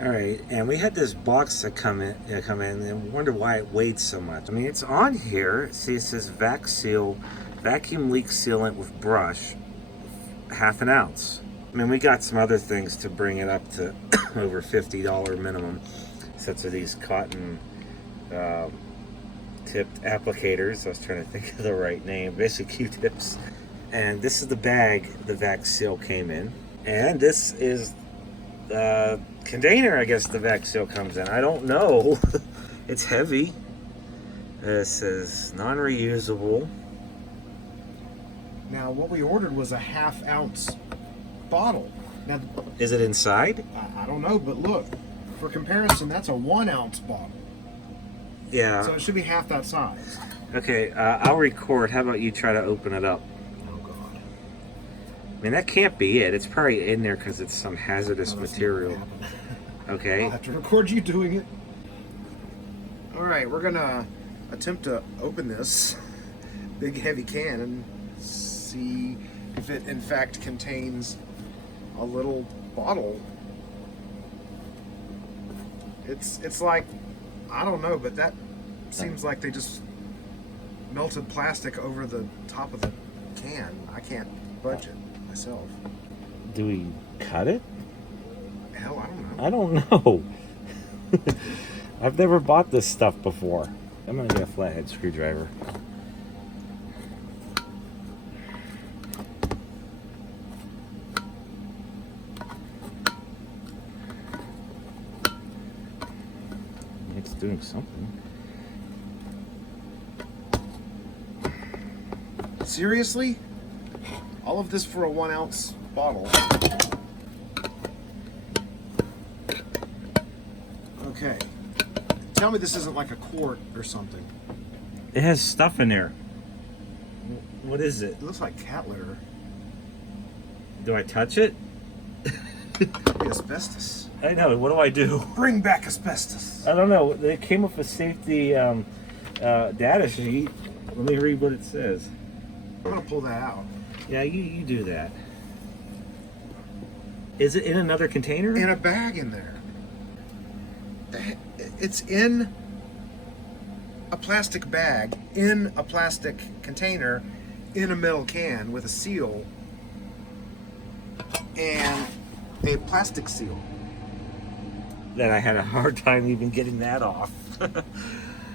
All right, and we had this box that come in, and wonder why it weighed so much. I mean, it's on here. See, it says VacSeal, vacuum leak sealant with brush, ½ ounce. I mean, we got some other things to bring it up to over $50 minimum, such as these cotton tipped applicators. I was trying to think of the right name. Basically, Q-tips. And this is the bag the VacSeal came in, and this is container, I guess the VacSeal comes in. I don't know. It's heavy. It says non-reusable. Now, what we ordered was a ½ ounce bottle. Now, is it inside? I don't know, but look, for comparison, that's a 1 ounce bottle. Yeah. So it should be half that size. Okay, I'll record. How about you try to open it up? Oh, God. I mean, that can't be it. It's probably in there because it's some hazardous material. Okay. I'll have to record you doing it. All right, we're gonna attempt to open this big heavy can and see if it in fact contains a little bottle. It's like, I don't know, but that seems like they just melted plastic over the top of the can. I can't budge it myself. Do we cut it? Hell, I don't know. I don't know. I've never bought this stuff before. I'm gonna get a flathead screwdriver. It's doing something. Seriously? All of this for a 1 ounce bottle? Okay. Tell me this isn't like a quart or something. It has stuff in there. What is it? It looks like cat litter. Do I touch it? Asbestos. I know. What do I do? Bring back asbestos. I don't know. They came with a safety data sheet. Let me read what it says. I'm gonna pull that out. Yeah, you do that. Is it in another container? In a bag in there. It's in a plastic bag, in a plastic container, in a metal can with a seal and a plastic seal. That I had a hard time even getting that off.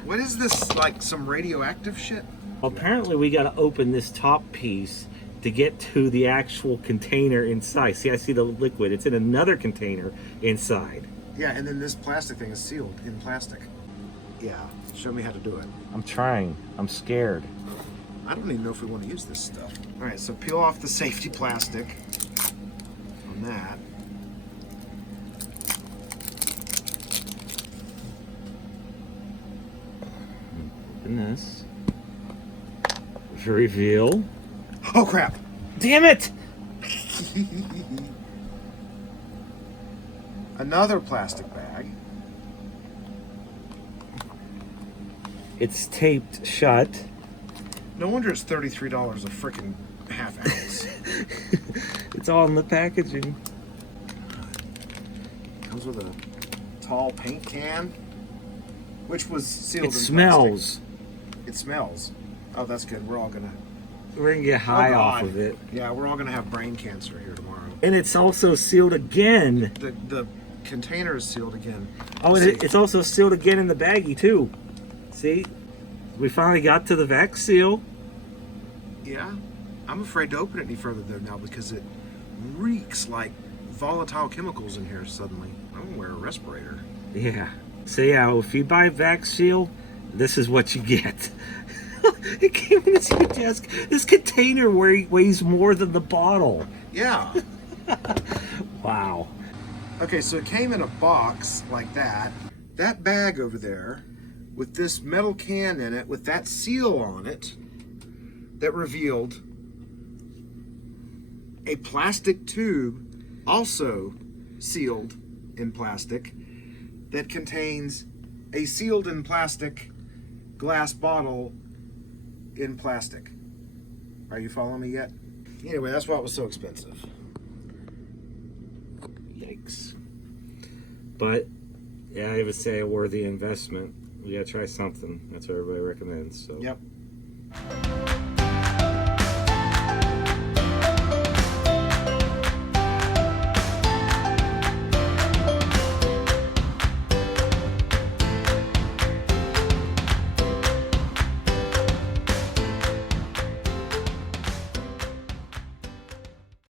What is this, like some radioactive shit? Well, apparently we got to open this top piece to get to the actual container inside. See, I see the liquid. It's in another container inside. Yeah, and then this plastic thing is sealed in plastic. Yeah, show me how to do it. I'm trying. I'm scared. I don't even know if we want to use this stuff. All right, so peel off the safety plastic on that. Open this. Reveal. Oh, crap. Damn it! Another plastic bag. It's taped shut. No wonder it's $33 a frickin' ½ ounce. It's all in the packaging. Comes with a tall paint can, which was sealed in It plastic. smells. It smells. Oh, that's good. We're all gonna We're gonna get high off God. of it. Yeah, we're all gonna have brain cancer here tomorrow. And it's also sealed again. The container is sealed again. Oh, and it's also sealed again in the baggie too. See? We finally got to the VacSeal. Yeah, I'm afraid to open it any further though now because it reeks like volatile chemicals in here suddenly. I'm gonna wear a respirator. Yeah. So yeah, if you buy VacSeal, this is what you get. It came in this huge desk. This container weighs more than the bottle. Yeah. Wow. Okay, so it came in a box like that. That bag over there with this metal can in it with that seal on it that revealed a plastic tube also sealed in plastic that contains a sealed in plastic glass bottle in plastic. Are you following me yet? Anyway, that's why it was so expensive. Yikes. But yeah, I would say a worthy investment. We gotta try something. That's what everybody recommends. So. Yep.